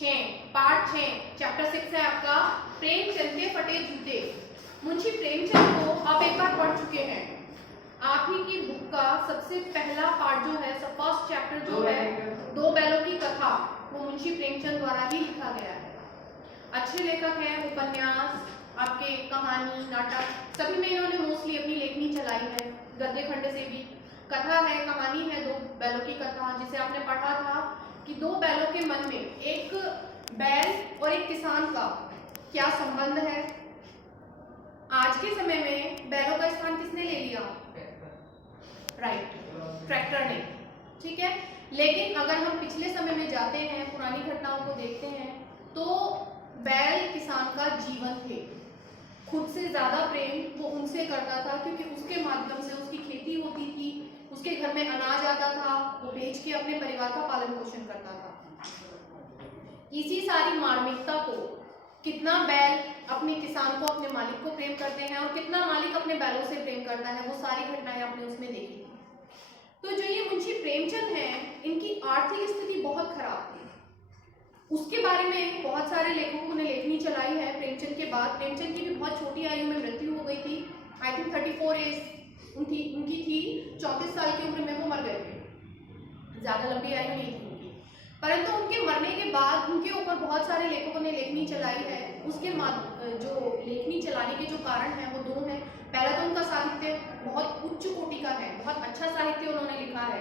Part 6 chapter 6 है आपका प्रेमचंद के फटे जूते। मुंशी प्रेमचंद को आप एक बार पढ़ चुके हैं। आप ही की बुक का सबसे पहला पार्ट जो है, फर्स्ट चैप्टर जो है दो बैलों की कथा, वो मुंशी प्रेमचंद द्वारा ही लिखा गया है। अच्छे लेखक हैं, उपन्यास, आपके कहानी, नाटक सभी में इन्होंने मोस्टली अपनी लेखनी चलाई है। गद्य खंड से भी कथा है, कहानी है दो बैलों की कथा, जिसे आपने पढ़ा था कि दो बैलों के मन में, एक बैल और एक किसान का क्या संबंध है। आज के समय में बैलों का स्थान किसने ले लिया? राइट, ट्रैक्टर ने। ठीक है, लेकिन अगर हम पिछले समय में जाते हैं, पुरानी घटनाओं को देखते हैं, तो बैल किसान का जीवन थे। खुद से ज्यादा प्रेम वो उनसे करता था, क्योंकि उसके माध्यम से उसकी खेती होती थी, उसके घर में अनाज आता था, वो बेच के अपने परिवार का पालन पोषण करता था। इसी सारी मार्मिकता को कितना बैल अपने किसान को, अपने मालिक को प्रेम करते हैं और कितना मालिक अपने बैलों से प्रेम करता है, वो सारी घटनाएं आपने उसमें देखी थी। तो जो ये मुंशी प्रेमचंद हैं, इनकी आर्थिक स्थिति बहुत खराब थी। उसके बारे में बहुत सारे लेखकों ने लेखनी चलाई है। प्रेमचंद के बाद प्रेमचंद की भी बहुत छोटी आयु में मृत्यु हो गई थी। आई थिंक 34 एज उनकी थी। 34 साल की उम्र में वो मर गए थे। ज्यादा लंबी आयु नहीं थी उनकी, परंतु उनके मरने के बाद उनके ऊपर बहुत सारे लेखकों ने लेखनी चलाई है। उसके जो लेखनी चलाने के जो कारण हैं वो दो हैं। पहला तो उनका साहित्य बहुत उच्च कोटि का है, बहुत अच्छा साहित्य उन्होंने लिखा है।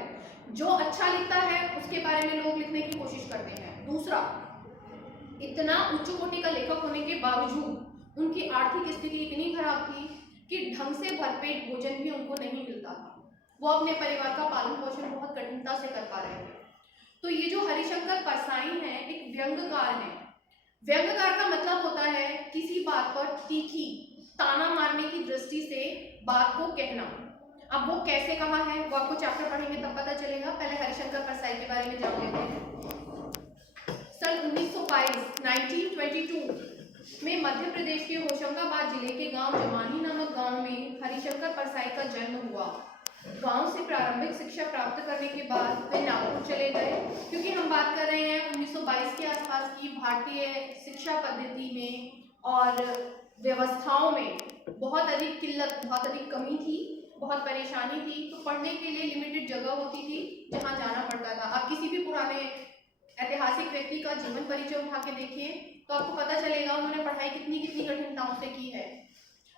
जो अच्छा लिखता है उसके बारे में लोग लिखने की कोशिश करते हैं। दूसरा, इतना उच्च कोटि का लेखक होने के बावजूद उनकी आर्थिक स्थिति इतनी खराब थी कि ढंग से भरपेट भोजन भी उनको नहीं मिलता था। वो अपने परिवार का पालन पोषण बहुत कठिनता से कर पा रहे थे। तो ये जो हरिशंकर परसाई हैं, एक व्यंग्यकार हैं। व्यंग्यकार का मतलब होता है किसी बात पर तीखी ताना मारने की दृष्टि से बात को कहना। अब वो कैसे कहा है वो आपको चैप्टर पढ़ेंगे तब पता चलेगा। पहले हरिशंकर परसाई के बारे में जान लेते हैं। सन 1922 में मध्य प्रदेश के होशंगाबाद जिले के गांव जमानी नामक गांव में हरिशंकर परसाई का जन्म हुआ। गांव से प्रारंभिक शिक्षा प्राप्त करने के बाद वे नागपुर चले गए, क्योंकि हम बात कर रहे हैं 1922 के आसपास की। भारतीय शिक्षा पद्धति में और व्यवस्थाओं में बहुत अधिक किल्लत, बहुत अधिक कमी थी, बहुत परेशानी थी। तो पढ़ने के लिए लिमिटेड जगह होती थी जहाँ जाना पड़ता था। आप किसी भी पुराने ऐतिहासिक व्यक्ति का जीवन परिचय उठा के देखिए तो आपको पता चलेगा उन्होंने पढ़ाई कितनी कितनी कठिनताओं से की है।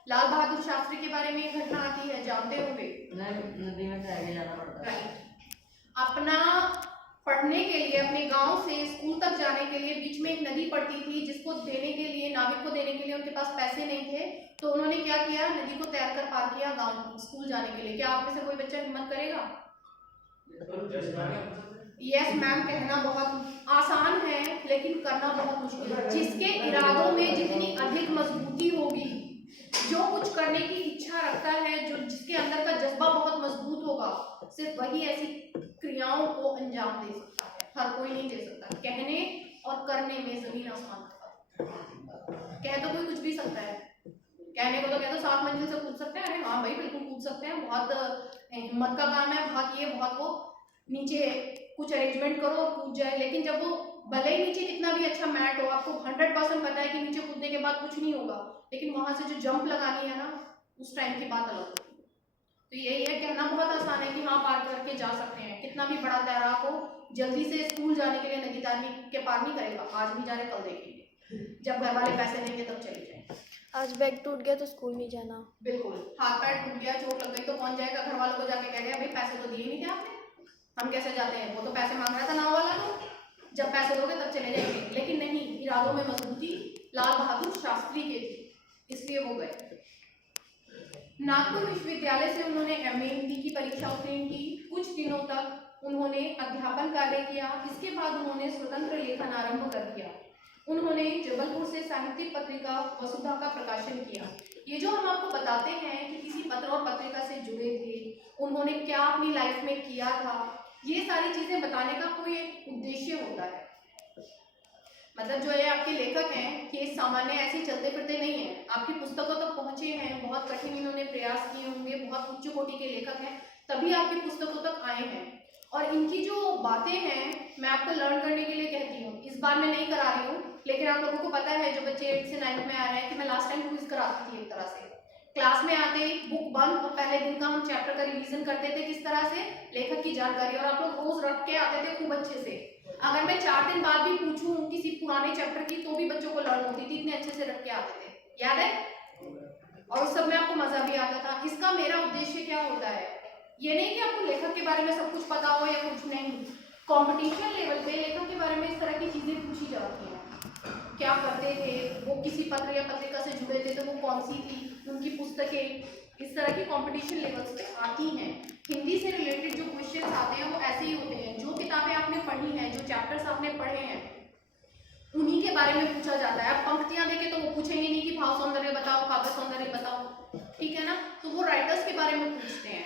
लाल बहादुर शास्त्री के बारे में एक घटना आती है, जानते होंगे। नदी में जाना पड़ता है। अपना पढ़ने के लिए अपने गांव से स्कूल तक जाने के लिए बीच में एक नदी पड़ती थी, जिसको देने के लिए, नाविक को देने के लिए उनके पास पैसे नहीं थे। तो उन्होंने क्या किया, नदी को तैर कर पार किया गांव स्कूल जाने के लिए। क्या आप में से कोई बच्चा हिम्मत करेगा? यस मैम, कहना बहुत आसान है लेकिन करना बहुत मुश्किल है। जिसके इरादों में जितनी अधिक मजबूती होगी, जो कुछ करने की इच्छा रखता है, जो जिसके अंदर का जज्बा बहुत मजबूत होगा, सिर्फ वही ऐसी क्रियाओं को अंजाम दे सकता है। हर कोई नहीं दे सकता। कहने और करने में जमीन आसमान का फर्क। कह तो कोई कुछ भी सकता है, कहने को तो कह दो 7 मंजिल से कूद सकते हैं, अरे हाँ भाई बिल्कुल कूद सकते हैं, बहुत हिम्मत का काम है, बहुत ये बहुत वो, नीचे कुछ अरेंजमेंट करो और कूद जाए। लेकिन जब वो भले ही नीचे कितना भी अच्छा मैट हो, आपको 100% पता है कि नीचे कूदने के बाद कुछ नहीं होगा, लेकिन वहां से जो जंप लगानी है ना, उस टाइम की बात अलग होती है। तो यही है, कहना बहुत आसान है कि हाँ पार करके जा सकते हैं। कितना भी बड़ा तैराक हो, जल्दी से स्कूल जाने के लिए नदी तारनी के पार नहीं करेगा। आज नहीं जा रहे कल देखेंगे, जब घर वाले पैसे देंगे तब चले जाएंगे। आज बैग टूट गया तो स्कूल नहीं जाना। बिल्कुल, हाथ पैर टूट गया, चोट लग गई तो कौन जाएगा? घर वालों को जाके कह दिया भाई पैसे तो दिए नहीं थे आपने, हम कैसे जाते हैं? वो तो पैसे मांग रहा था नाव वाला, तो जब पैसे दोगे तब चले जाएंगे। लेकिन नहीं, इरादों में मजबूती लाल बहादुर शास्त्री के थी, इसलिए वो गए। नागपुर विश्वविद्यालय से उन्होंने MA हिंदी की परीक्षा उत्तीर्ण की। कुछ दिनों तक उन्होंने अध्यापन कार्य किया। इसके बाद उन्होंने स्वतंत्र लेखन आरंभ कर दिया। उन्होंने जबलपुर से साहित्यिक पत्रिका वसुधा का प्रकाशन किया। ये जो हम आपको बताते हैं कि किसी पत्र और पत्रिका से जुड़े थे, उन्होंने क्या अपनी लाइफ में किया था, ये सारी चीजें बताने का कोई एक उद्देश्य होता है। मतलब जो ये आपके लेखक हैं, ये सामान्य ऐसे चलते फिरते नहीं है, आपकी पुस्तकों तक पहुंचे हैं, बहुत कठिन इन्होंने प्रयास किए होंगे, बहुत उच्च कोटि के लेखक हैं, तभी आपकी पुस्तकों तक आए हैं। और इनकी जो बातें हैं मैं आपको लर्न करने के लिए कहती हूँ। इस बार मैं नहीं करा रही हूँ, लेकिन आप लोगों को पता है जो बच्चे 8 से 9 में आ रहे हैं कि मैं लास्ट टाइम क्विज कराती थी। एक तरह से क्लास में आते ही बुक बंद और पहले दिन का हम चैप्टर का रिवीजन करते थे, किस तरह से लेखक की जानकारी, और आप लोग रोज रख के आते थे खूब अच्छे से। अगर मैं 4 दिन बाद भी पूछूं किसी पुराने चैप्टर की तो भी बच्चों को लर्न होती थी, इतने अच्छे से रख के आते थे, याद है? और उस सब में आपको मजा भी आता था। इसका मेरा उद्देश्य क्या होता है, ये नहीं कि आपको लेखक के बारे में सब कुछ पता हो या कुछ नहीं। कंपटीशन लेवल पे लेखक के बारे में इस तरह की चीजें पूछी जाती हैं, क्या करते थे वो, किसी पत्र या पत्रिका से जुड़े थे तो वो कौन सी थी, उनकी पुस्तकें, इस तरह की कंपटीशन लेवल्स पे आती हैं। हिंदी से रिलेटेड जो क्वेश्चंस आते हैं वो ऐसे ही होते हैं, जो किताबें आपने पढ़ी हैं, जो चैप्टर्स आपने पढ़े हैं उन्हीं के बारे में पूछा जाता है। अब पंक्तियां देखे तो वो पूछेंगे नहीं कि भाव सौंदर्य बताओ, काव्य सौंदर्य बताओ, ठीक है ना? तो वो राइटर्स के बारे में पूछते हैं।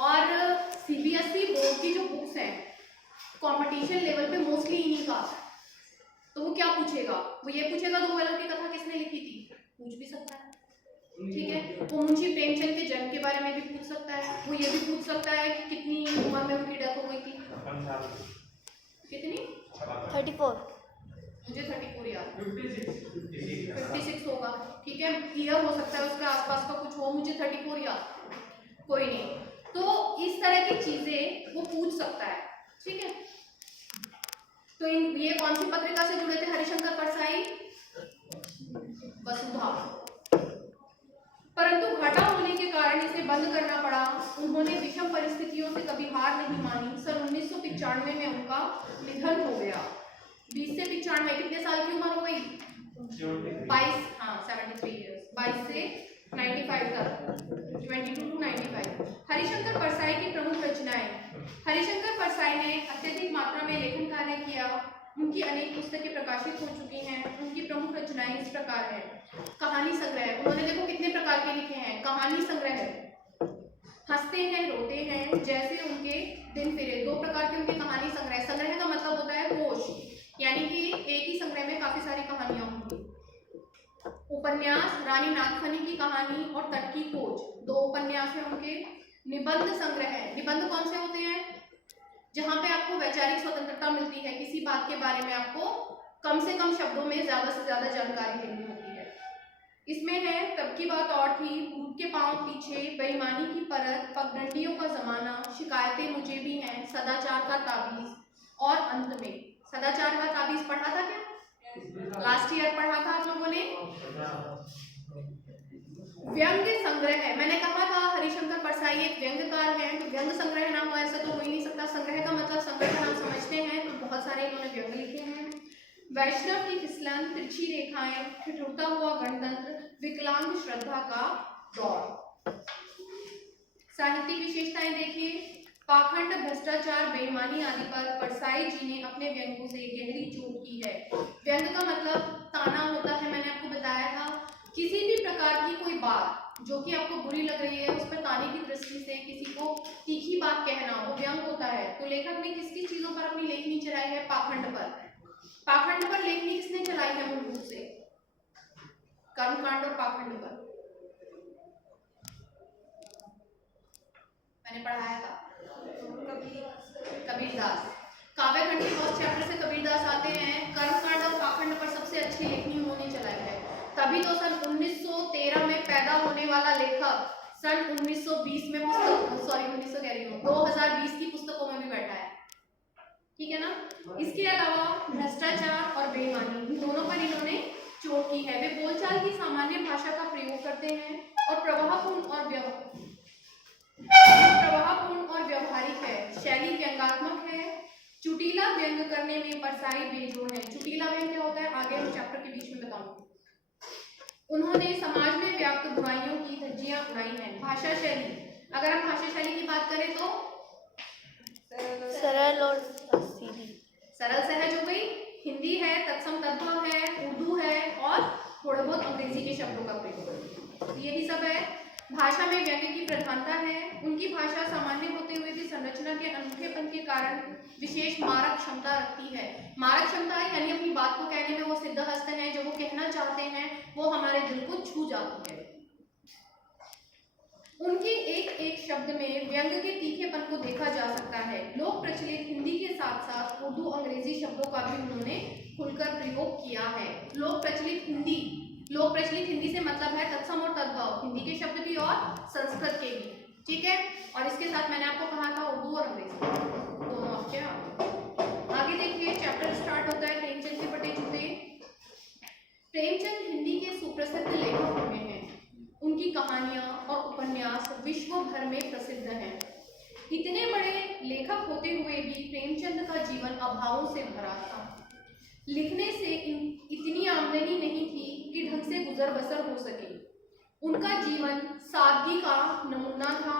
और सीबीएसई बोर्ड की जो बुक्स हैं कंपटीशन लेवल पे मोस्टली इन्हीं का आता है। तो वो क्या पूछेगा, वो ये पूछेगा दो वेलों की कथा किसने लिखी थी, पूछ भी सकता है, ठीक है? वो मुंशी प्रेमचंद के जन्म के बारे में भी पूछ सकता है। वो ये भी पूछ सकता है कि कितनी उम्र में उनकी डेथ हो गई थी, कितनी? 34। मुझे 34 याद, 56 होगा, ठीक है? ईयर हो सकता है उसके आसपास का कुछ हो, मुझे 34 याद, कोई नहीं। तो इस तरह की चीजें वो पूछ सकता है, ठीक है? तो ये कौन सी पत्रिका से जुड़े थे हरिशंकर परसाई? वसुधा। परंतु घाटा होने के कारण इसे बंद करना पड़ा। उन्होंने विषम परिस्थितियों से कभी हार नहीं मानी। सन 1995 में उनका निधन हो गया। 20 से 95, कितने साल की उम्र हो गई? 22, हाँ 73 ईयर्स, 22 से 95 तक, 22 to 95। हरिशंकर परसाई की प्रमुख रचनाएं। हरिशंकर परसाई ने अत्यधिक मात्रा में लेखन कार्य किया। उनकी अनेक पुस्तकें प्रकाशित हो चुकी हैं। उनकी प्रमुख रचनाएं इस प्रकार हैं। कहानी संग्रह, उन्होंने देखो कितने प्रकार के लिखे हैं। कहानी संग्रह, हंसते हैं रोते हैं, जैसे उनके दिन फिरे, 2 प्रकार के उनके कहानी संग्रह। संग्रह का मतलब होता है कोश, यानी कि एक ही संग्रह में काफी सारी कहानियां होंगी। उपन्यास, रानी नागफनी की कहानी और तट की खोज, 2 उपन्यास हैं उनके। निबंध संग्रह है। निबंध कौन से होते हैं? जहां पे आपको वैचारिक स्वतंत्रता मिलती है, किसी बात के बारे में आपको कम से कम शब्दों में ज्यादा से ज्यादा जानकारी देनी होती है। इसमें है तब की बात और थी, भूत के पांव पीछे, बेईमानी की परत, पगडंडियों का जमाना, शिकायतें मुझे भी हैं, सदाचार का ताबीज, और अंत में सदाचार का ताबीज पढ़ा था क्या? लास्ट ईयर पढ़ा था आप लोगों ने। व्यंग्य संग्रह है। मैंने कहा था हरिशंकर परसाई एक व्यंग्यकार हैं, तो व्यंग्य संग्रह ना हो ऐसा तो हो ही नहीं सकता। संग्रह का मतलब संग्रह का नाम समझते हैं, तो बहुत सारे इन्होंने व्यंग लिखे हैं। वैष्णव की फिसलन, तिरछी रेखाएं, ठिठुरता हुआ गणतंत्र, विकलांग श्रद्धा का दौर। साहित्यिक विशेषताएं देखिए। पाखंड, भ्रष्टाचार, बेईमानी आदि पर परसाई जी ने अपने व्यंगों से गहरी चोट की है। व्यंग का मतलब ताना होता है, मैंने आपको बताया था। किसी भी प्रकार की कोई बात जो कि आपको बुरी लग रही है, उस पर ताने की दृष्टि से किसी को तीखी बात कहना, वो व्यंग होता है। तो लेखक ने किस किस चीजों पर अपनी लेखनी चलाई है? पाखंड पर। पाखंड पर लेखनी किसने चलाई है मूल रूप से? कर्मकांड और पाखंड पर मैंने पढ़ाया था। कबीरदास, काव्यखंड के फर्स्ट चैप्टर से कबीरदास आते हैं। कर्मकांड और पाखंड पर सबसे अच्छी लेखनी उन्होंने चलाई है। तभी तो सन 1913 में पैदा होने वाला लेखक सन 1920 में 2020 की पुस्तकों में भी बैठा है, ठीक है ना? इसके अलावा भ्रष्टाचार और बेईमानी, दोनों पर इन्होंने चोट की है। वे बोलचाल की सामान्य भाषा का प्रयोग करते हैं और प्रवाहपूर्ण और व्यवहारिक है। शैली व्यंग्यात्मक है। चुटीला व्यंग करने में परसाई बेजोड़ है। चुटीला व्यंग क्या होता है आगे हम चैप्टर के बीच में बताऊंगी। उन्होंने समाज में व्याप्त बुराइयों की धज्जियां उड़ाई हैं। भाषा शैली, अगर हम भाषा शैली की बात करें तो सरल और सीधी। सरल सहज हो गई, हिंदी है, तत्सम तद्भव है, उर्दू है और थोड़ा बहुत अंग्रेजी के शब्दों का प्रयोग, यही सब है। भाषा में व्यंग्य की प्रधानता है। उनकी भाषा सामान्य होते हुए भी संरचना के अनूठेपन के कारण विशेष मारक क्षमता रखती है। मारक क्षमता यानी अपनी बात को कहने में वो सिद्धहस्त हैं, जो वो कहना चाहते हैं वो हमारे दिल को छू जाती है। उनके एक एक शब्द में व्यंग के तीखेपन को देखा जा सकता है। लोक प्रचलित हिंदी के साथ साथ उर्दू अंग्रेजी शब्दों का भी उन्होंने खुलकर प्रयोग किया है। लोक प्रचलित हिंदी से मतलब है तत्सम और तद्भव, हिंदी के शब्द भी और संस्कृत के भी, ठीक है। और इसके साथ मैंने आपको कहा था उर्दू और अंग्रेजी दोनों आपके आगे देखिए। चैप्टर स्टार्ट होता है प्रेमचंद के फटे जूते। प्रेमचंद हिंदी के सुप्रसिद्ध लेखक हुए हैं। उनकी कहानियां और उपन्यास विश्व भर में प्रसिद्ध हैं। इतने बड़े लेखक होते हुए भी प्रेमचंद का जीवन अभावों से भरा था। लिखने से इतनी आमदनी नहीं थी कि ढंग से गुजर बसर हो सके। उनका जीवन सादगी का नमूना था।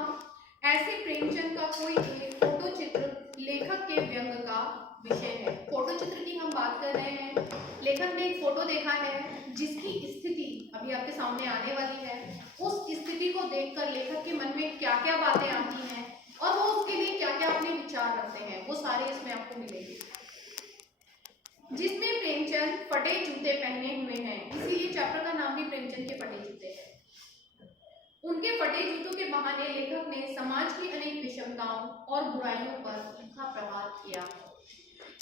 ऐसे प्रेमचंद का कोई एक फोटो चित्र लेखक के व्यंग का विषय है। फोटो चित्र की हम बात कर रहे हैं। लेखक ने एक फोटो देखा है जिसकी स्थिति अभी आपके सामने आने वाली है। उस स्थिति को देखकर लेखक के मन में क्या क्या बातें आती हैं और वो उसके लिए क्या क्या अपने विचार रखते हैं, वो सारे इसमें आपको मिलेंगे। जिसमें प्रेमचंद फटे जूते पहने हुए हैं, इसीलिए चैप्टर का नाम भी प्रेमचंद के फटे जूते है। उनके फटे जूतों के बहाने लेखक ने समाज की अनेक विषमताओं और बुराइयों पर तीखा प्रहार किया है।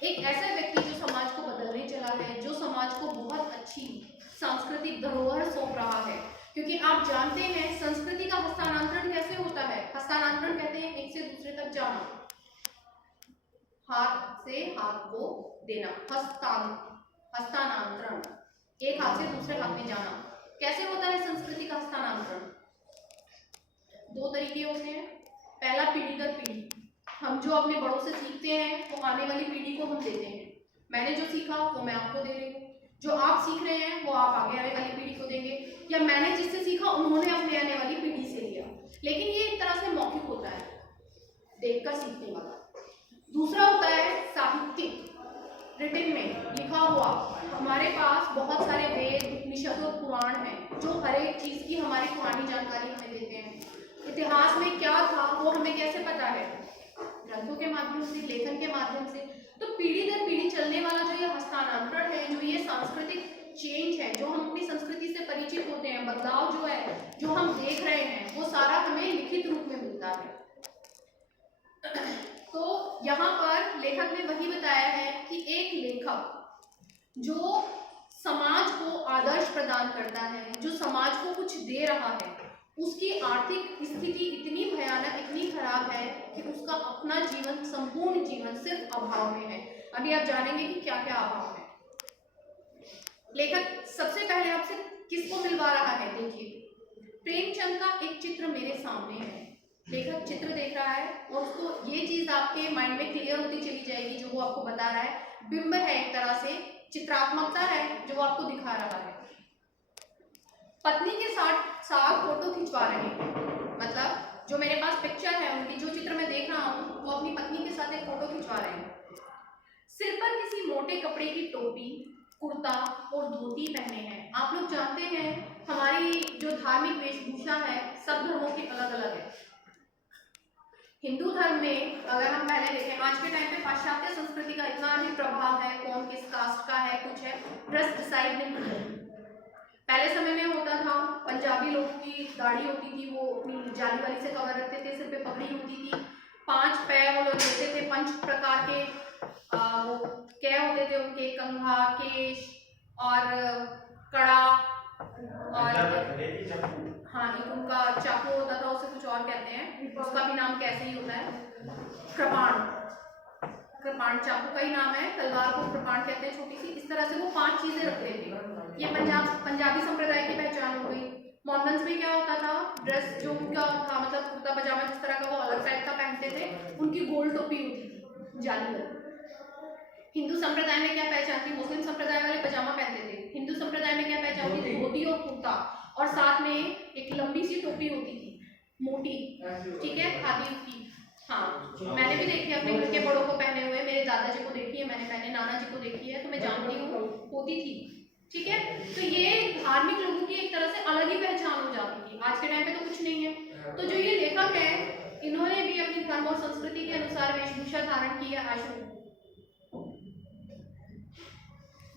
एक ऐसा व्यक्ति जो समाज को बदलने चला है, जो समाज को बहुत अच्छी सांस्कृतिक धरोहर सौंप रहा है। क्योंकि आप जानते हैं संस्कृति का हस्तांतरण कैसे होता है। हस्तांतरण कहते हैं एक से दूसरे तक जाना, हाथ से हाथ को देना, हस्तांतरण, एक हाथ से दूसरे हाथ में जाना। कैसे होता है संस्कृति का हस्तांतरण? दो तरीके होते हैं। पहला पीढ़ी दर पीढ़ी, हम जो अपने बड़ों से सीखते हैं वो आने वाली पीढ़ी को हम देते हैं। मैंने जो सीखा वो मैं आपको दे रही हूँ, जो आप सीख रहे हैं वो आप आगे आने वाली पीढ़ी को देंगे, या मैंने जिससे सीखा उन्होंने अपने आने वाली पीढ़ी से लिया। लेकिन ये एक तरह से मौखिक होता है, देखकर सीखने वाला। दूसरा होता है साहित्यिक, रिटन में लिखा हुआ। हमारे पास बहुत सारे वेद, उपनिषद और पुराण हैं जो हर एक चीज की हमारी पुरानी जानकारी हमें देते हैं। इतिहास में क्या था वो हमें कैसे पता है? ग्रंथों के माध्यम से, लेखन के माध्यम से। तो पीढ़ी दर पीढ़ी चलने वाला जो ये हस्तांतरण है, जो ये सांस्कृतिक चेंज है, जो हम अपनी संस्कृति से परिचित होते हैं, बदलाव जो है जो हम देख रहे हैं, वो सारा हमें लिखित रूप में मिलता है। तो यहाँ पर लेखक ने वही बताया है कि एक लेखक जो समाज को आदर्श प्रदान करता है, जो समाज को कुछ दे रहा है, उसकी आर्थिक स्थिति इतनी भयानक, इतनी खराब है कि उसका अपना जीवन, संपूर्ण जीवन सिर्फ अभाव में है। अभी आप जानेंगे कि क्या क्या अभाव है। लेखक सबसे पहले आपसे किसको मिलवा रहा है? देखिए, प्रेमचंद का एक चित्र मेरे सामने है। लेखक चित्र देख रहा है और उसको ये चीज आपके माइंड में क्लियर होती चली जाएगी जो वो आपको बता रहा है। बिंब है, एक तरह से चित्रात्मकता है जो वो आपको दिखा रहा है। पत्नी के साथ फोटो खिंचवा रहे हैं, मतलब जो मेरे पास पिक्चर है उनकी, जो चित्र मैं देख रहा हूँ, वो अपनी पत्नी के साथ एक फोटो खिंचवा रहे हैं। सिर पर किसी मोटे कपड़े की टोपी, कुर्ता और धोती पहने हैं। आप लोग जानते हैं हमारी जो धार्मिक वेशभूषा है सब धर्मों की अलग अलग है। हिंदू धर्म में अगर हम पहले देखें, आज के टाइम पे पाश्चात्य संस्कृति का इतना अधिक प्रभाव है, कौन किस कास्ट का है, कुछ है, ड्रेस डिसाइड नहीं है। पहले समय में होता था, पंजाबी लोगों की दाढ़ी होती थी, वो अपनी जाली वाली से कवर रखते थे, सिर पे पगड़ी होती थी, 5 पैर वो लोग लेते थे, 5 प्रकार के वो क्या होते थे उनके, कंघा, केश और कड़ा, और हाँ एक उनका चाकू होता था, उसे कुछ और कहते हैं, उसका भी नाम कैसे ही होता है, कृपाण चाकू का ही नाम है, तलवार को कृपाण कहते हैं, छोटी सी। इस तरह से वो 5 चीजें रखते थे। ये पंजाबी संप्रदाय की पहचान हो गई। मॉडर्न्स में क्या होता था, ड्रेस जो उनका था, मतलब कुर्ता पजामा जिस तरह का वो अलग टाइप का पहनते थे, उनकी गोल टोपी होती थी जालीदार। हिंदू संप्रदाय में क्या पहचान थी? मुस्लिम संप्रदाय वाले पजामा पहनते थे। हिंदू संप्रदाय में क्या पहचान थी? धोती और कुर्ता, और साथ में एक लंबी सी टोपी होती थी, मोटी, ठीक है, खादी की। हाँ, मैंने भी देखी है अपने घर के बड़ों को पहने हुए, मेरे दादाजी को देखी है मैंने पहने, नाना जी को देखी है, तो मैं जानती हूँ होती थी, ठीक है। तो ये धार्मिक लोगों की एक तरह से अलग ही पहचान हो जाती थी। आज के टाइम पे तो कुछ नहीं है। तो जो ये लेखक है, इन्होंने भी अपनी धर्म और संस्कृति के अनुसार वेशभूषा धारण की है। आशु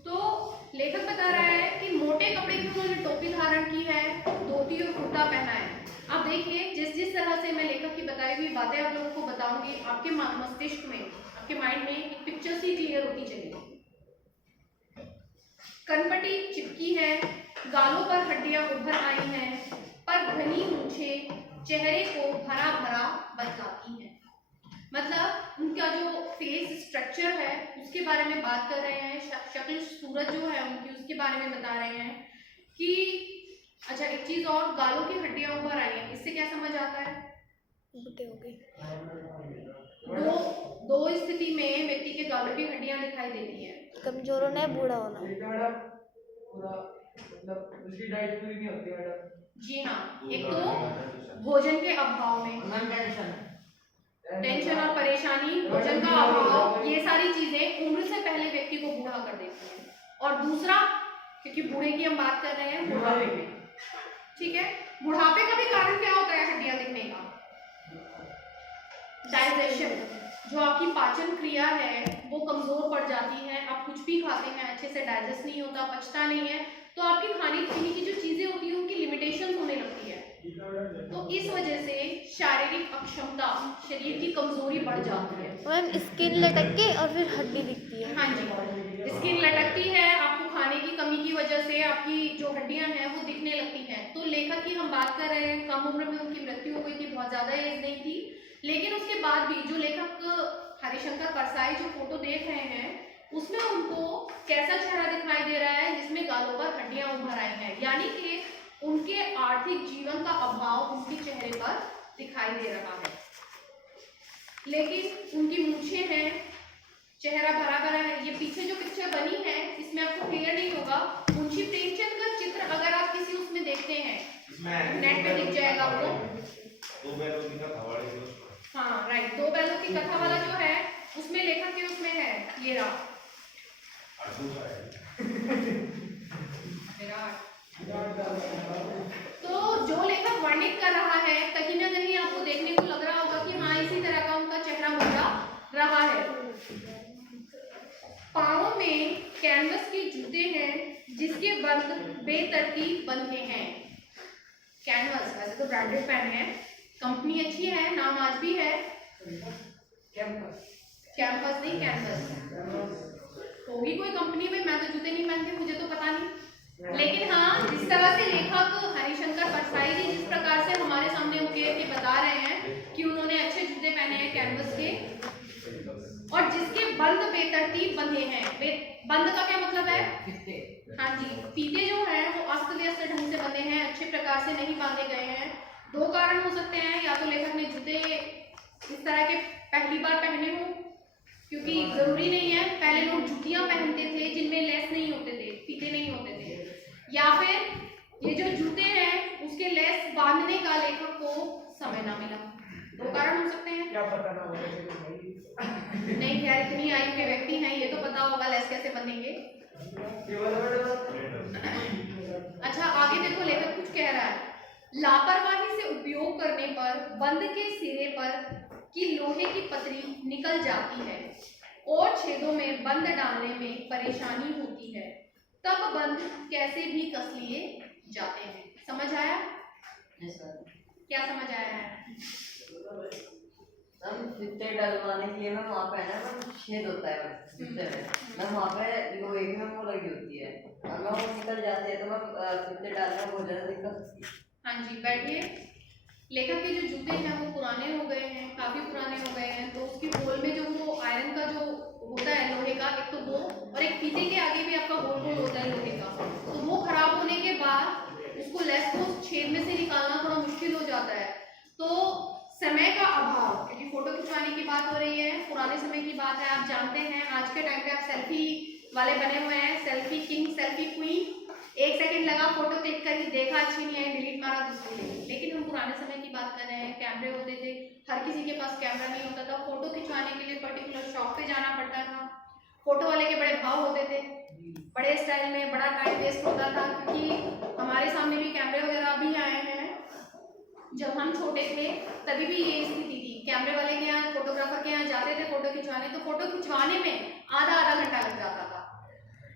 तो लेखक बता रहा है कि मोटे कपड़े की उन्होंने टोपी धारण की है, धोती और कुर्ता पहना है। अब देखिए, जिस जिस तरह से मैं लेखक की बताई हुई बातें आप लोगों को बताऊंगी, आपके मस्तिष्क में, आपके माइंड में एक पिक्चर सी क्लियर होती चलेगी। कनपटी चिपकी है, गालों पर हड्डियां उभर आई हैं, पर घनी मूंछें चेहरे को भरा भरा बतलाती हैं। मतलब उनका जो फेस स्ट्रक्चर है उसके बारे में बात कर रहे हैं, शक्ल सूरत जो है उनकी उसके बारे में बता रहे हैं कि अच्छा, एक चीज और, गालों की हड्डियां उभर आई हैं, इससे क्या समझ आता है? बुढ़े हो गए। दो स्थिति में व्यक्ति के गालों की हड्डियां दिखाई देती हैं। कमजोर होना है, बूढ़ा होना। उसकी डाइट पूरी नहीं होती मैडम। जी हाँ, एक तो भोजन के अभाव में टेंशन और परेशानी, भोजन का अभाव, ये सारी चीजें उम्र से पहले व्यक्ति को बूढ़ा कर देती हैं। और दूसरा, क्योंकि बूढ़े की हम बात कर रहे हैं, बुढ़ापे में, ठीक है, बुढ़ापे का भी कारण क्या होता है हड्डियां दिखने का? डाइजेशन, जो आपकी पाचन क्रिया है वो कमजोर पड़ जाती है। आप कुछ भी खाते हैं अच्छे से डाइजेस्ट नहीं होता, पचता नहीं है, तो आपकी खाने पीने की जो चीजें होती हैं उनकी लिमिटेशन होने लगती है। तो इस वजह से शारीरिक अक्षमता, शरीर की कमजोरी बढ़ जाती है। मैम स्किन लटक के और फिर हड्डी दिखती है। हाँ जी, स्किन लटकती है, आपको खाने की कमी की वजह से आपकी जो हड्डियां हैं वो दिखने लगती हैं। तो लेखक की हम बात कर रहे हैं, कम उम्र में उनकी मृत्यु हो गई थी, बहुत ज्यादा एज नहीं थी, लेकिन उसके बाद भी जो लेखक हरिशंकर परसाई जो फोटो देख रहे हैं उसमें उनको कैसा चेहरा दिखाई दे रहा है जिसमें गालों पर हड्डियां उभर आई हैं, यानी कि उनके आर्थिक जीवन का अभाव उनके चेहरे पर दिखाई दे रहा है। लेकिन उनकी मूंछें हैं, चेहरा भरा भरा है। ये पीछे जो पिक्चर बनी है इसमें आपको क्लियर नहीं होगा, मुंशी प्रेमचंद का चित्र अगर आप किसी उसमें देखते हैं, नेट पे दिख जाएगा आपको। हाँ राइट, दो बैलों की कथा वाला जो है उसमें लेखक के उसमें है ये रहा तो जो लेखक वर्णित कर रहा है कहीं ना कहीं आपको देखने को लग रहा होगा कि हाँ इसी तरह का उनका चेहरा मुड़ा रहा है। पांवों में कैनवस के जूते हैं जिसके बंद बेतरतीब बंधे हैं। कैनवस वैसे तो ब्रांडेड पेन है, कंपनी अच्छी है, नाम आज भी है। कैंपस नहीं, कैनवस होगी कोई कंपनी में, मैं तो जूते नहीं पहनती, मुझे तो पता नहीं। लेकिन हाँ, जिस तरह से लेखक हरिशंकर परसाई जी जिस प्रकार से हमारे सामने उकेर के बता रहे हैं कि उन्होंने अच्छे जूते पहने हैं कैनवस के, और जिसके बंद बेतरतीब बंधे हैं। बंद का क्या मतलब है? हाँ जी, फीते जो है वो अस्त व्यस्त ढंग से बंधे हैं, अच्छे प्रकार से नहीं बांधे गए हैं। दो कारण हो सकते हैं, या तो लेखक ने जूते इस तरह के पहली बार पहने हो, क्योंकि जरूरी नहीं है, पहले लोग जूतियां पहनते थे जिनमें लेस नहीं होते थे, फीते नहीं होते थे, या फिर ये जो जूते हैं उसके लेस बांधने का लेखक को समय ना मिला। दो कारण हो सकते हैं। क्या पता ना होगा नहीं खैर, इतनी आयु के व्यक्ति हैं, ये तो पता होगा लेस कैसे बनेंगे। अच्छा आगे देखो, लेखक कुछ कह रहा है, लापरवाही से उपयोग करने पर बंद के सिरे पर की लोहे की पतरी निकल जाती है और छेदों में बंद डालने में परेशानी होती है, तब बंद कैसे भी कस लिए जाते हैं। समझ आया? क्या समझ आया है? हम फिते डलवाने के लिए मैं वहाँ पे है ना छेद होता है फिते में, मैं वहाँ पे लोहे की में वो लगी होती है, अगर वो निकल जाती है तो मैं फिते डालने में बहुत ज़्यादा दिक्कत होती है। हाँ जी बैठिए। लेखक के जो जूते हैं वो पुराने हो गए हैं, काफी पुराने हो गए हैं, तो उसकी होल में जो वो आयरन का जो होता है लोहे का, एक तो वो और एक फीते के आगे भी आपका होल होल होता है लोहे का, तो वो खराब होने के बाद उसको लेस को छेद में से निकालना थोड़ा मुश्किल हो जाता है। तो समय का अभाव, क्योंकि फोटो खिंचवाने की बात हो रही है, पुराने समय की बात है, आप जानते हैं आज के टाइम पे आप सेल्फी वाले बने हुए हैं, selfie king, selfie queen, 1 second लगा फोटो क्लिक करी, देखा अच्छी नहीं आई, डिलीट मारा दूसरी ले। लेकिन हम पुराने समय की बात कर रहे हैं, कैमरे होते थे, हर किसी के पास कैमरा नहीं होता था, फोटो खिंचवाने के लिए पर्टिकुलर शॉप पे जाना पड़ता था, फोटो वाले के बड़े भाव होते थे, बड़े स्टाइल में, बड़ा टाइम वेस्ट होता था, क्योंकि हमारे सामने भी कैमरे वगैरह अभी आए हैं। जब हम छोटे थे तभी भी ये स्थिति थी, कैमरे वाले के यहाँ, फोटोग्राफर के यहाँ जाते थे फोटो खिंचवाने, तो फोटो खिंचवाने में आधा घंटा लग जाता था।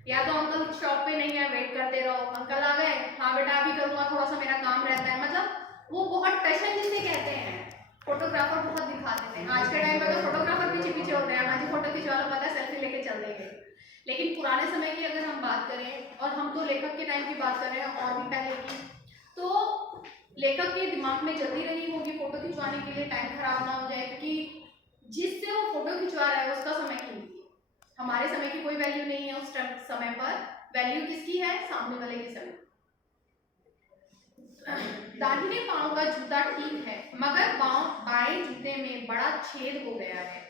या तो अंकल शॉप पे नहीं है, वेट करते रहो, अंकल आ गए, हाँ बेटा अभी करूँगा, थोड़ा सा मेरा काम रहता है, मतलब वो बहुत टशन जिसे कहते हैं, फोटोग्राफर बहुत दिखाते हैं। आज के टाइम में तो फोटोग्राफर पीछे पीछे होते हैं, हाँ जी फोटो खिंचवा लो, पता है सेल्फी लेके चल देंगे। लेकिन पुराने समय की अगर हम बात करें, और हम तो लेखक के टाइम की बात कर रहे हैं और भी पहले की, तो लेखक के दिमाग में जल्दी रही होगी फोटो खिंचवाने के लिए, टाइम खराब ना हो जाए, क्योंकि जिससे वो फोटो खिंचवा रहा है उसका समय कीमती है। हमारे समय की कोई वैल्यू नहीं है उस समय पर, वैल्यू किसकी है? सामने वाले की समय। दाहिने पांव का जूता ठीक है, मगर बाएं जूते में बड़ा छेद हो गया है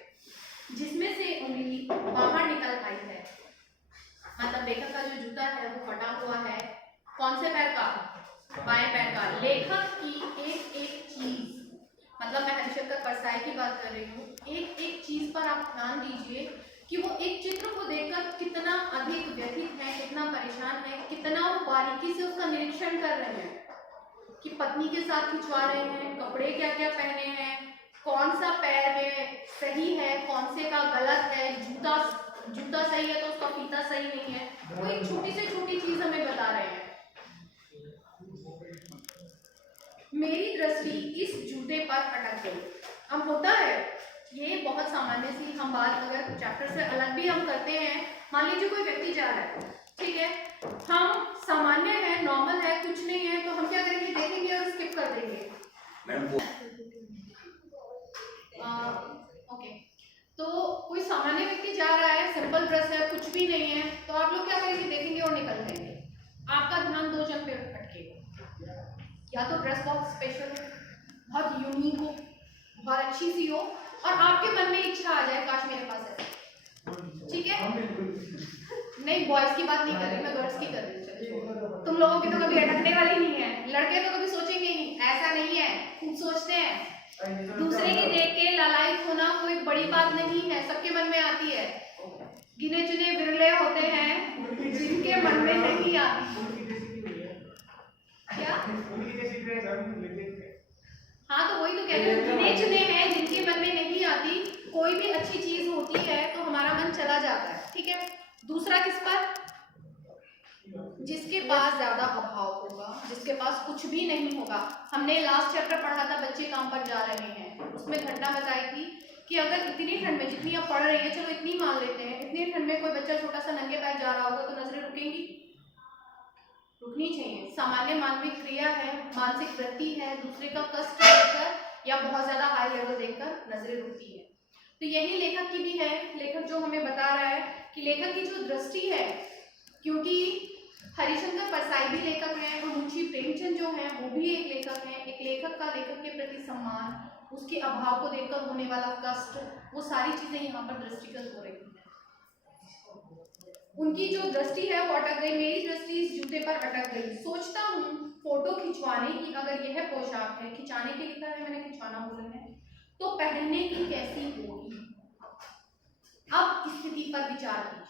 जिसमें से उंगली बाहर निकल आई है। मतलब लेखक का जो जूता है वो फटा हुआ है। कौन से पैर का? बाएं पैर का। लेखक की एक एक चीज, मतलब मैं हरिशंकर परसाई की बात कर रही हूँ, एक एक चीज पर आप ध्यान दीजिए कि वो एक चित्र को देखकर कितना अधिक व्यथित है, कितना परेशान है, कितना वो बारीकी से उसका निरीक्षण कर रहे हैं कि पत्नी के साथ खिंचवा रहे हैं, कपड़े क्या क्या पहने हैं, कौन सा पैर में सही है, कौन से का गलत है, जूता सही है तो उसका फीता सही नहीं है। वो एक छोटी से छोटी चीज हमें बता रहे हैं। मेरी दृष्टि इस जूते पर अटक गई। अब होता है ये बहुत सामान्य सी हम बात अगर चैप्टर से अलग भी हम करते हैं, मान लीजिए कोई व्यक्ति जा रहा है, ठीक है, हम सामान्य है, नॉर्मल है, कुछ नहीं है, तो हम क्या करेंगे? देखेंगे और स्किप कर देंगे। ओके, तो कोई सामान्य व्यक्ति जा रहा है, सिंपल ड्रेस है, कुछ भी नहीं है, तो आप लोग क्या करेंगे? देखेंगे और निकल जाएंगे। आपका ध्यान दो जन पे अटकेगा, या तो ड्रेस बहुत स्पेशल हो, बहुत यूनिक हो, बहुत अच्छी सी हो, और आपके मन में इच्छा आ जाए काश मेरे पास है। ठीक है, नहीं बॉयज की बात नहीं कर रही मैं, गर्ल्स की कर रही हूँ। तुम लोगों की तो कभी अटकने वाली नहीं है, लड़के तो कभी सोचेंगे नहीं, ऐसा नहीं है, खूब सोचते हैं। दूसरे की देख के लालायित होना कोई बड़ी बात नहीं है, सबके मन में आती है। गिने चुने बिरले होते हैं जिनके मन में नहीं आती। क्या? हाँ तो वही तो कह रही हूँ, गिने चुने हैं जिनके मन में नहीं आती। कोई भी अच्छी चीज होती है तो हमारा मन चला जाता है। ठीक है, दूसरा किस पर? जिसके पास ज्यादा अभाव होगा, जिसके पास कुछ भी नहीं होगा। हमने लास्ट चैप्टर पढ़ा था बच्चे काम पर जा रहे हैं, उसमें घटना बताई थी कि अगर इतनी ठंड में, जितनी आप पढ़ रही है, चलो इतनी मान लेते हैं, इतनी ठंड में कोई बच्चा छोटा सा नंगे पैर जा रहा होगा तो नजरें रुकेंगी? रुकनी चाहिए। सामान्य मानवीय क्रिया है, मानसिक वृत्ति है, दूसरे का कष्ट देखकर या बहुत ज्यादा हाई लेवल देखकर नजरें रुकती है। तो यही लेखक की भी है। लेखक जो हमें बता रहा है कि लेखक की जो दृष्टि है, क्योंकि हरिशंकर परसाई भी लेखक हैं और मुंशी प्रेमचंद जो हैं वो भी एक लेखक हैं। एक लेखक का लेखक के प्रति सम्मान, उसके अभाव को देखकर होने वाला कष्ट, वो सारी चीजें यहाँ पर दृष्टिगत हो रही हैं। उनकी जो दृष्टि है वो अटक गई। मेरी दृष्टि इस जूते पर अटक गई। सोचता हूँ फोटो खिंचवाने की अगर यह पोशाक है, खिंचाने के लिखा है, मैंने खिंचवाना बोला है, तो पहनने की कैसी होगी। अब स्थिति पर विचार कीजिए।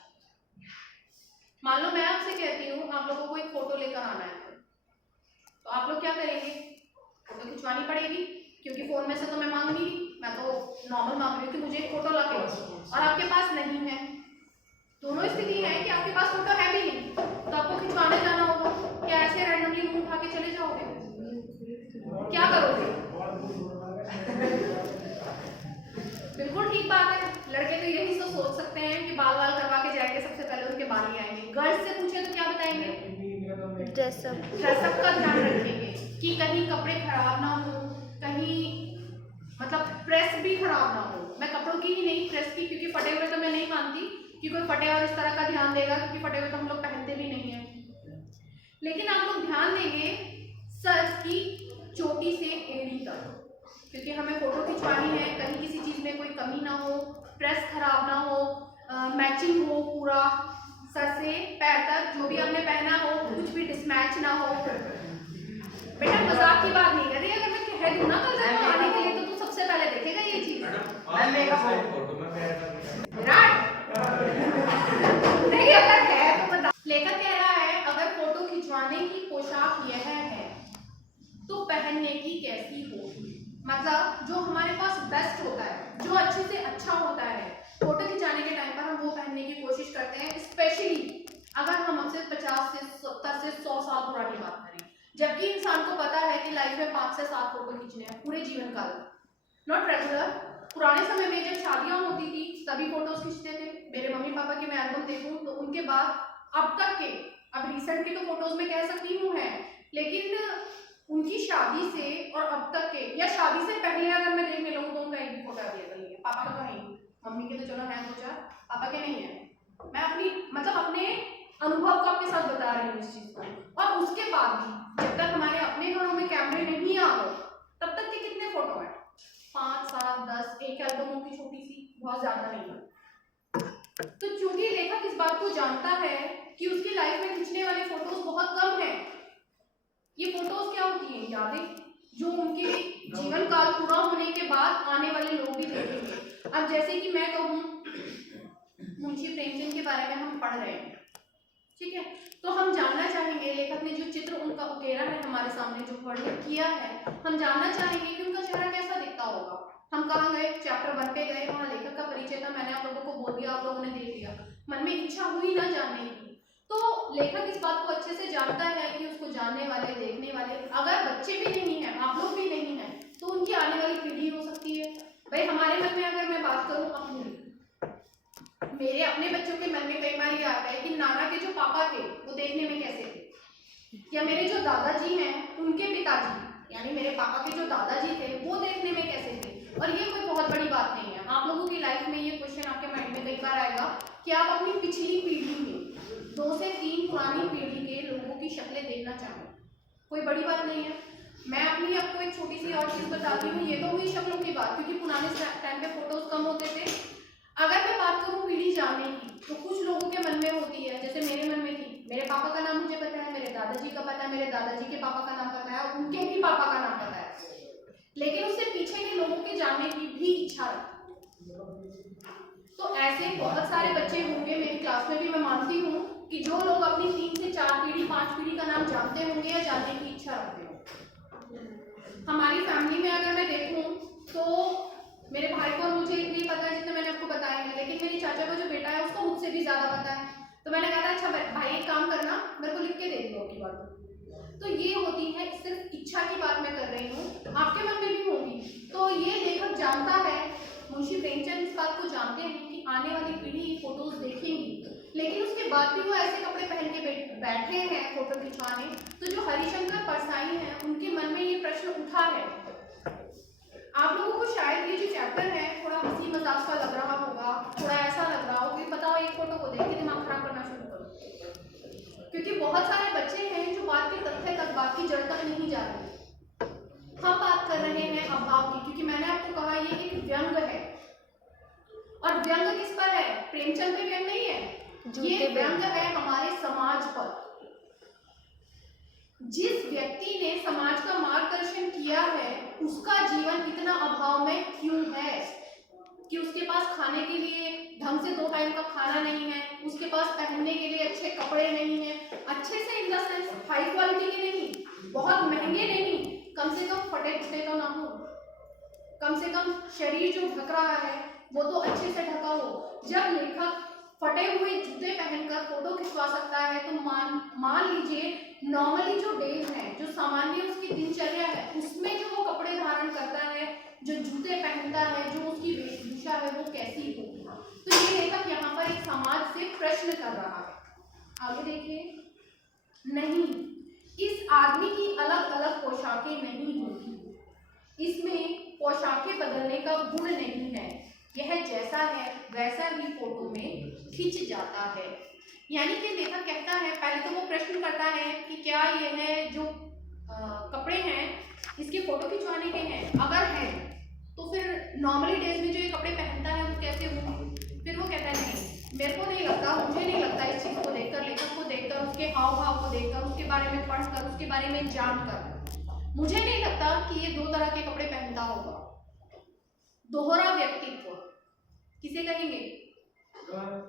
मान लो मैं आपसे कहती हूँ आप लोगों को एक फोटो लेकर आना है, तो आप लोग क्या करेंगे? फोटो खिंचवानी पड़ेगी, क्योंकि फोन में से तो मैं मांग नहीं रही, मैं तो नॉर्मल मांग रही हूँ कि मुझे एक फोटो ला के, और आपके पास नहीं है। दोनों स्थिति है कि आपके पास फोटो है भी नहीं, तो आपको खिंचवाने जाना होगा। क्या ऐसे रैंडमली मुंह उठा के चले जाओगे? क्या करोगे? बिल्कुल ठीक बात है। लड़के तो यही तो सोच सकते हैं कि बाल करवा के जाएंगे, सबसे पहले उनके बाल ही आएंगे। गर्ल्स से पूछे तो क्या बताएंगे? ड्रेसअप का ध्यान रखेंगे कि कहीं कपड़े खराब ना हो, कहीं मतलब प्रेस भी खराब ना हो। मैं कपड़ों की ही नहीं, प्रेस की, क्योंकि फटे हुए तो मैं नहीं मानती कि कोई फटे और इस तरह का ध्यान देगा, क्योंकि फटे हुए तो हम लोग पहनते भी नहीं है। लेकिन आप लोग ध्यान देंगे सर की चोटी से एड़ी तक, क्योंकि हमें फोटो खिंचवानी है, कहीं किसी चीज में कोई कमी ना हो, प्रेस खराब ना हो, मैचिंग हो पूरा सर से पैर तक, जो भी हमने पहना हो कुछ भी डिसमैच ना हो। बेटा मजाक की बात नहीं कर रही, अगर मैं कह दूं ना कल से आने के लिए तो तू सबसे पहले देखेगा ये चीज। नहीं अगर है तो बता। लेखक कह रहा है अगर फोटो खिंचवाने की पोशाक यह है तो पहनने की कैसी होगी। मतलब जो हमारे पास बेस्ट होता है, जो अच्छे से अच्छा होता है, फोटो खिंचाने के टाइम पर हम वो पहनने की कोशिश करते हैं। स्पेशली अगर हम हमसे 50 से 70 से 100 साल पुरानी बात करें, जबकि इंसान को पता है कि लाइफ लाइफ में 5 से 7 फोटो खींचने हैं पूरे जीवन काल, नॉट रेगुलर। पुराने समय में जब शादियां होती थी तभी फोटोज खींचते थे। मेरे मम्मी पापा की मैं एल्बम देखूं तो उनके बाद अब तक के, अब रिसेंट के तो फोटोज में कह सकती हूँ है, लेकिन उनकी शादी से और अब तक के, या शादी से पहले अगर मैं देखने लगूँ तो उनका एक भी फोटो अवेलेबल नहीं है। पापा का तो है ही, मम्मी के तो चलो है 2-4, पापा के नहीं है। मैं अपनी मतलब अपने अनुभव को आपके साथ बता रही हूँ इस चीज को। और उसके बाद भी जब तक हमारे अपने घरों में कैमरे नहीं आ गए तब तक के कितने फोटो हैं, 5, 7, 10, एक एल्बम होती छोटी सी, बहुत ज्यादा नहीं है। तो चूंकि लेखक इस बात को जानता है कि उसकी लाइफ में खींचने वाले फोटोज बहुत कम हैं, ये फोटोज क्या होती हैं, यादें जो उनके जीवन काल पूरा होने के बाद आने वाले लोग भी देखेंगे। अब जैसे कि मैं कहूँ मुंशी प्रेमचंद के बारे में हम पढ़ रहे हैं, ठीक है, तो हम जानना चाहेंगे लेखक ने जो चित्र उनका उकेरा है हमारे सामने, जो वर्णन किया है, हम जानना चाहेंगे कि उनका चेहरा कैसा दिखता होगा। हम कहाँ गए, चैप्टर 1 पे गए, वहाँ लेखक का परिचय था, मैंने आप लोगों को बोल दिया, आप लोगों ने देख लिया, मन में इच्छा हुई ना जानने की। तो लेखक इस बात को अच्छे से जानता है कि उसको जानने वाले, देखने वाले अगर बच्चे भी नहीं है, आप लोग भी नहीं है, तो उनकी आने वाली पीढ़ी हो सकती है। भाई हमारे मन में अगर मैं बात करूँ अपनी, मेरे अपने बच्चों के मन में कई बार ये आता है कि नाना के जो पापा थे वो देखने में कैसे थे, या मेरे जो दादाजी हैं उनके पिताजी यानी मेरे पापा के जो दादाजी थे वो देखने में कैसे थे। और ये कोई बहुत बड़ी बात नहीं है। आप लोगों की लाइफ में ये क्वेश्चन आपके माइंड में कई बार आएगा कि आप अपनी पिछली पीढ़ी में 2 से 3 पुरानी पीढ़ी के लोगों की शक्लें देखना चाहें, कोई बड़ी बात नहीं है। मैं अपनी आपको एक छोटी सी और चीज बताती हूँ, ये तो हुई शक्लों की बात, क्योंकि पुराने टाइम पे फोटोज कम होते थे। अगर मैं बात करूँ पीढ़ी जानने की, तो कुछ लोगों के मन में होती है, जैसे मेरे मन में थी, मेरे पापा का नाम मुझे पता है, मेरे दादाजी का पता है, मेरे दादाजी के पापा का नाम पता है, उनके भी पापा का नाम पता है, लेकिन उससे पीछे के लोगों के जानने की भी इच्छा रखती। तो ऐसे बहुत सारे बच्चे होंगे मेरी क्लास में भी, मैं मानती हूँ कि जो लोग अपनी 3 से 4 पीढ़ी 5 पीढ़ी का नाम जानते होंगे या जानने की इच्छा रखते होंगे। हमारी फैमिली में अगर मैं देखूँ तो मेरे भाई को और मुझे इतनी पता है जितना मैंने आपको बताया है, लेकिन मेरी चाचा का जो बेटा है उसको मुझसे भी ज्यादा पता है। तो मैंने कहा था अच्छा भाई एक काम करना, मेरे को लिख के दे दो अपनी बात। तो ये होती है, सिर्फ इच्छा की बात मैं कर रही हूँ, आपके मन में भी होगी। तो ये लेखक जानता है, मुंशी प्रेमचंद इस बात को जानते हैं कि आने वाली पीढ़ी ये फोटोज देखेंगी, लेकिन उसके बाद भी वो ऐसे कपड़े पहन के बैठे हैं फोटो खिंचवाने। तो जो हरिशंकर परसाई हैं उनके मन में ये प्रश्न उठा है। आप लोगों को शायद ये जो चैप्टर है थोड़ा हंसी मजाक का लग रहा होगा, थोड़ा ऐसा लग रहा होगा कि पता हो एक फोटो को देख के दिमाग खराब करना शुरू करो, क्योंकि बहुत सारे बच्चे हैं जो बात के तथ्य तक, बात की जड़ तक नहीं जा रहे। हम बात कर रहे हैं अभाव की, क्योंकि मैंने आपको कहा ये एक व्यंग है, और व्यंग किस पर है, प्रेमचंद पे व्यंग नहीं है, ये व्यंग है हमारे समाज पर। जिस व्यक्ति ने समाज का मार्गदर्शन किया है उसका जीवन इतना अभाव में क्यों है कि उसके पास खाने के लिए ढंग से 2 टाइम का खाना नहीं है, उसके पास पहनने के लिए अच्छे कपड़े नहीं है, अच्छे से in the sense high quality के नहीं, बहुत महंगे नहीं, कम से कम फटे फुटे तो ना हो, कम से कम शरीर जो ढक रहा है वो तो अच्छे से ढका हो। जब लेखक फटे हुए जूते पहनकर फोटो खिंचवा सकता है तो मान लीजिए नॉर्मली जो डेज है, जो सामान्य उसकी दिनचर्या है, उसमें जो वो कपड़े धारण करता है, जो जूते पहनता है, जो उसकी वेशभूषा है वो कैसी होगी। तो ये लेखक यहाँ पर एक समाज से प्रश्न कर रहा है। आगे देखिए, नहीं, इस आदमी की अलग अलग पोशाकें नहीं होती, इसमें पोशाकें बदलने का गुण नहीं है, यह जैसा है वैसा ही फोटो में खिंच जाता है। यानी कि लेखक कहता है, पहले तो वो प्रश्न करता है कि क्या यह जो कपड़े हैं इसके फोटो खिंचवाने के हैं, अगर हैं तो फिर नॉर्मली डेज में जो ये कपड़े पहनता है वो कैसे होंगे। फिर वो कहता है नहीं, मेरे को नहीं लगता, मुझे नहीं लगता, इस चीज़ को देखकर, लेखक को देखकर, उसके हाव भाव को देखकर, उसके बारे में पढ़कर, उसके बारे में जानकर, मुझे नहीं लगता कि ये 2 तरह के कपड़े पहनता होगा। दोहरा व्यक्तित्व किसे कहेंगे,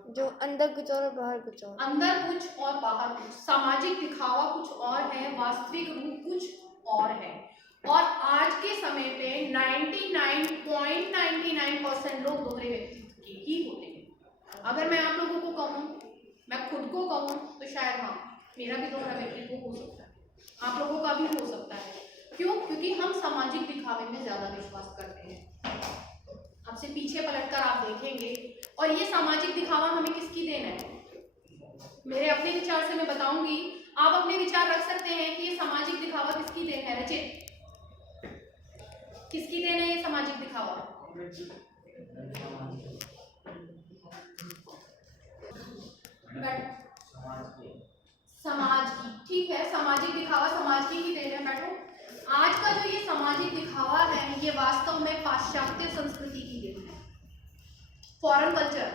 जो अंदर कुछ और बाहर कुछ और, अंदर कुछ और बाहर कुछ, सामाजिक दिखावा कुछ और है, वास्तविक रूप कुछ और है। और आज के समय पे 99.99% लोग दोहरे व्यक्तित्व के ही होते हैं। अगर मैं आप लोगों को कहूँ, मैं खुद को कहूँ तो शायद हाँ, मेरा भी दोहरा व्यक्तित्व हो सकता है, आप लोगों का भी हो सकता है। क्यों? क्योंकि हम सामाजिक दिखावे में ज्यादा विश्वास करते हैं। आपसे पीछे पलटकर आप देखेंगे, और ये सामाजिक दिखावा हमें किसकी देन है? मेरे अपने विचार से मैं बताऊंगी, आप अपने विचार रख सकते हैं कि ये सामाजिक दिखावा किसकी देन है। रचित, किसकी देन है ये सामाजिक दिखावा? समाज की। ठीक है, सामाजिक दिखावा समाज की ही देन है। बैठो। आज का जो ये सामाजिक दिखावा है, ये वास्तव में पाश्चात्य संस्कृति की देन है, फॉरेन कल्चर।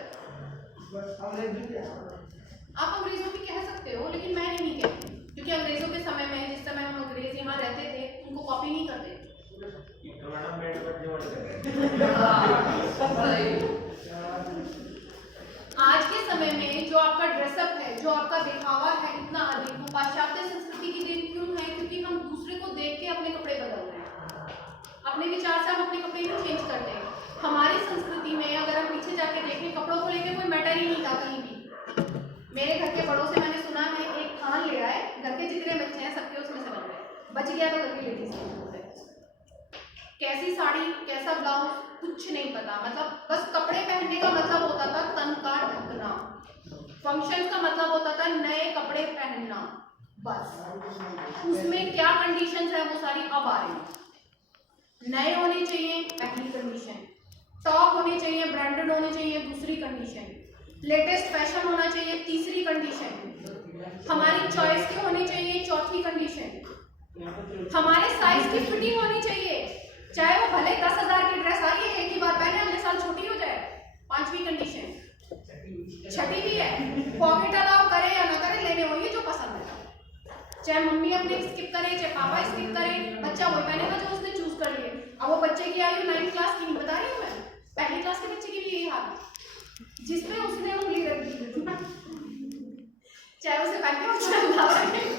आप अंग्रेजों की कह सकते हो, लेकिन मैं नहीं कहती, क्योंकि अंग्रेजों के समय में, जिस समय हम अंग्रेज यहाँ रहते थे, उनको कॉपी नहीं करते। आज के समय में जो आपका ड्रेसअप है, जो आपका दिखावा है इतना अधिक, वो पाश्चात्य संस्कृति की देन क्यों है? क्योंकि हम दूसरे को देख के अपने कपड़े बदल रहे हैं। अपने विचार से हम अपने कपड़े नहीं चेंज करते हैं। हमारी संस्कृति में अगर हम पीछे जाके देखें, कपड़ों को लेकर कोई मैटर ही नहीं था कहीं भी। मेरे घर के बड़ों से मैंने सुना है, एक थान ले आए, घर के जितने बच्चे हैं सबके उसमें से बन गए, बच गया तो घर की लेडीज से। कैसी साड़ी, कैसा ब्लाउज, कुछ नहीं पता। मतलब बस कपड़े पहनने का मतलब होता था तन का ढकना, फंक्शन का मतलब होता था नए कपड़े पहनना, बस। उसमें क्या कंडीशंस है वो सारी अब आ रही हैं। नए होने चाहिए, पहली कंडीशन। टॉप होने चाहिए, ब्रांडेड होने चाहिए, दूसरी कंडीशन। लेटेस्ट फैशन होना चाहिए, तीसरी कंडीशन। हमारी चॉइस के होने चाहिए, चौथी कंडीशन। हमारे साइज की फिटिंग होनी चाहिए, चाहे वो भले 10,000 की ड्रेस आ रही है, एक ही बार पहने, अगले साल छोटी हो जाए, पांचवी कंडीशन। छठी भी है, पॉकेट अलाउ करे या ना करे, लेने वही जो पसंद है। चाहे मम्मी अपने स्किप करे, चाहे पापा स्किप करे, बच्चा वही पहनेगा जो उसने चूज कर लिए। अब वो बच्चे की आयु 9th क्लास की नहीं बता रही हूँ मैं, पहली क्लास के बच्चे की भी यही हाल, जिसपे उसने उंगली रख दी, चाहे उसे पहन के वो चल रहा है।